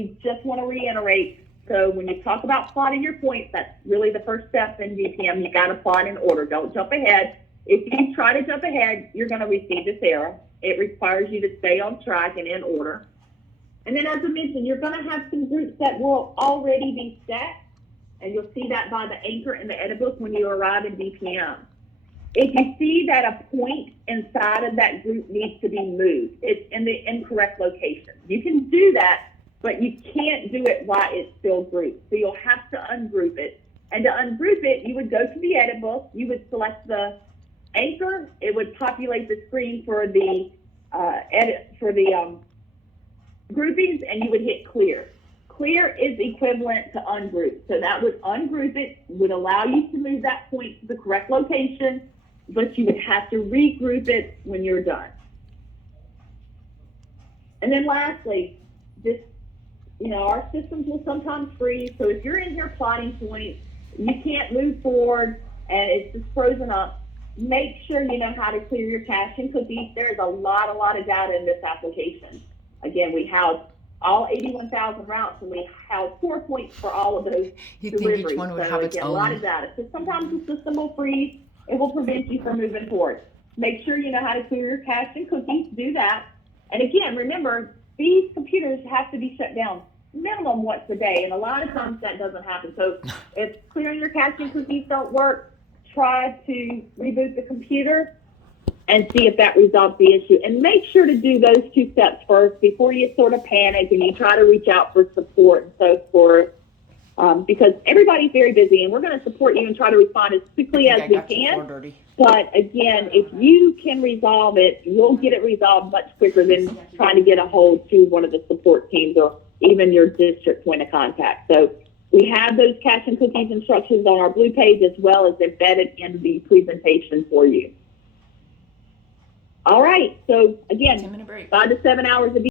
you just want to reiterate, so when you talk about plotting your points, that's really the first step in DPM. You got to plot in order. Don't jump ahead. If you try to jump ahead, you're going to receive this error. It requires you to stay on track and in order. And then, as I mentioned, you're going to have some groups that will already be set, and you'll see that by the anchor in the edit book when you arrive in DPM. If you see that a point inside of that group needs to be moved, it's in the incorrect location. You can do that, but you can't do it while it's still grouped. So you'll have to ungroup it. And to ungroup it, you would go to the edit book, you would select the anchor, it would populate the screen for the groupings, and you would hit clear. Clear is equivalent to ungroup. So that would ungroup it, would allow you to move that point to the correct location, but you would have to regroup it when you're done. And then lastly, this, our systems will sometimes freeze. So if you're in here plotting points, you can't move forward and it's just frozen up, make sure you know how to clear your cache and cookies. There's a lot of data in this application. Again, we house all 81,000 routes, and we house 4 points for all of those deliveries. Think each one would so have again, its a own. lot of data. So sometimes the system will freeze. It will prevent you from moving forward. Make sure you know how to clear your cache and cookies. Do that. And again, remember, these computers have to be shut down minimum once a day, and a lot of times that doesn't happen. So if clearing your cache and cookies don't work, try to reboot the computer and see if that resolves the issue. And make sure to do those 2 steps first before you sort of panic and you try to reach out for support and so forth, because everybody's very busy, and we're going to support you and try to respond as quickly as we can. But again, if you can resolve it, you'll get it resolved much quicker than trying to get a hold to one of the support teams or even your district point of contact. So we have those cache and cookies instructions on our blue page as well as embedded in the presentation for you. All right, so again, 10-minute break. 5 to 7 hours a day.